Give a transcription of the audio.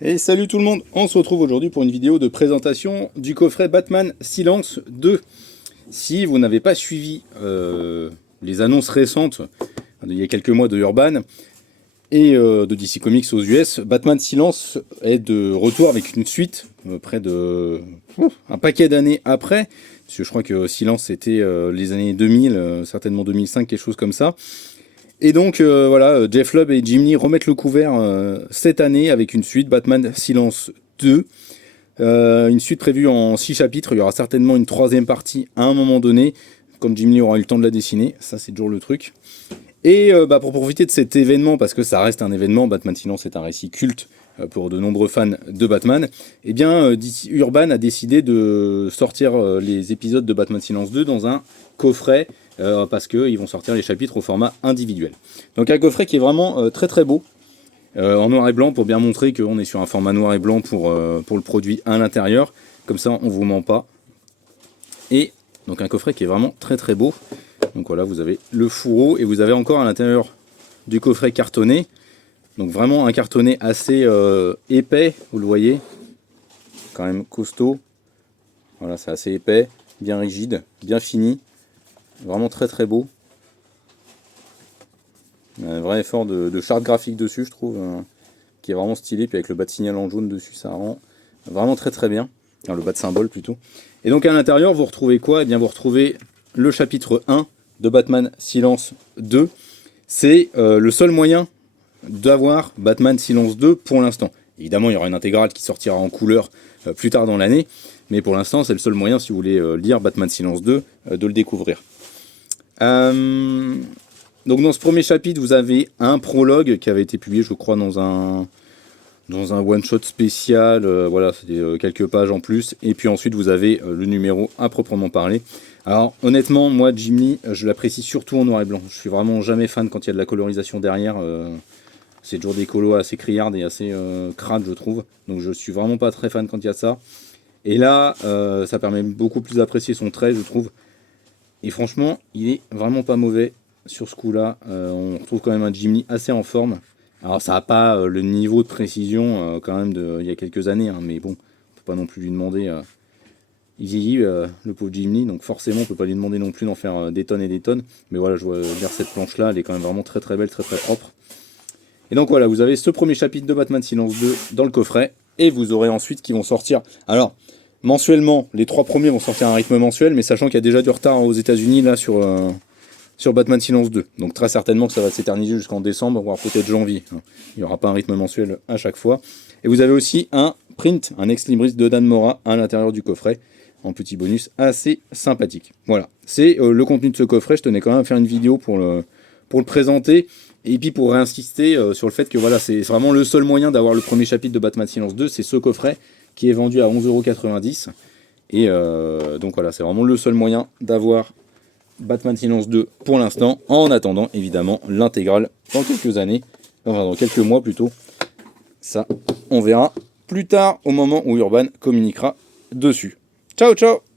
Et salut tout le monde, on se retrouve aujourd'hui pour une vidéo de présentation du coffret Batman Silence 2. Si vous n'avez pas suivi les annonces récentes il y a quelques mois de Urban et de DC Comics aux US, Batman Silence est de retour avec une suite près de un paquet d'années après, parce que je crois que Silence c'était les années 2000, certainement 2005, quelque chose comme ça. Et donc voilà, Jeff Lubb et Jim Lee remettent le couvert cette année avec une suite Batman Silence 2. Une suite prévue en 6 chapitres, il y aura certainement une troisième partie à un moment donné, comme Jim Lee aura eu le temps de la dessiner, ça c'est toujours le truc. Et pour profiter de cet événement, parce que ça reste un événement, Batman Silence est un récit culte pour de nombreux fans de Batman, eh bien Urban a décidé de sortir les épisodes de Batman Silence 2 dans un coffret, parce qu'ils vont sortir les chapitres au format individuel. Donc un coffret qui est vraiment très très beau, en noir et blanc, pour bien montrer qu'on est sur un format noir et blanc pour le produit à l'intérieur, comme ça on vous ment pas. Et donc un coffret qui est vraiment très très beau. Donc voilà, vous avez le fourreau et vous avez encore à l'intérieur du coffret cartonné. Donc vraiment un cartonné assez épais, vous le voyez, quand même costaud. Voilà, c'est assez épais, bien rigide, bien fini. Vraiment très très beau. Un vrai effort de charte graphique dessus, je trouve, qui est vraiment stylé. Puis avec le bas de signal en jaune dessus, ça rend vraiment très très bien. Enfin, le bas de symbole plutôt. Et donc à l'intérieur, vous retrouvez quoi? Eh bien, vous retrouvez le chapitre 1 de Batman Silence 2. C'est le seul moyen d'avoir Batman Silence 2 pour l'instant. Évidemment, il y aura une intégrale qui sortira en couleur plus tard dans l'année. Mais pour l'instant, c'est le seul moyen, si vous voulez lire Batman Silence 2, de le découvrir. Donc dans ce premier chapitre, vous avez un prologue qui avait été publié, je crois, dans un one-shot spécial. Voilà, c'était quelques pages en plus. Et puis ensuite, vous avez le numéro à proprement parler. Alors honnêtement, moi, Jim Lee, je l'apprécie surtout en noir et blanc. Je suis vraiment jamais fan quand il y a de la colorisation derrière. C'est toujours des colos assez criardes et assez crades, je trouve. Donc je suis vraiment pas très fan quand il y a ça. Et là, ça permet beaucoup plus d'apprécier son trait, je trouve. Et franchement, il est vraiment pas mauvais sur ce coup-là. On retrouve quand même un Jim Lee assez en forme. Alors ça n'a pas le niveau de précision quand même il y a quelques années, hein, mais bon, on peut pas non plus lui demander. Il vieillit, le pauvre Jim Lee, donc forcément on peut pas lui demander non plus d'en faire des tonnes et des tonnes. Mais voilà, je vois dire cette planche-là, elle est quand même vraiment très très belle, très très propre. Et donc voilà, vous avez ce premier chapitre de Batman Silence 2 dans le coffret, et vous aurez ensuite qui vont sortir. Alors, mensuellement, les 3 premiers vont sortir à un rythme mensuel, mais sachant qu'il y a déjà du retard aux États-Unis là sur Batman Silence 2. Donc très certainement que ça va s'éterniser jusqu'en décembre, voire peut-être janvier. Il n'y aura pas un rythme mensuel à chaque fois. Et vous avez aussi un print, un ex-libris de Dan Mora à l'intérieur du coffret, en petit bonus assez sympathique. Voilà, c'est le contenu de ce coffret. Je tenais quand même à faire une vidéo pour le présenter. Et puis pour réinsister sur le fait que voilà, c'est vraiment le seul moyen d'avoir le premier chapitre de Batman Silence 2, c'est ce coffret qui est vendu à 11,90 €. Et donc voilà, c'est vraiment le seul moyen d'avoir Batman Silence 2 pour l'instant, en attendant évidemment l'intégrale dans quelques années, enfin dans quelques mois plutôt. Ça, on verra plus tard au moment où Urban communiquera dessus. Ciao ciao!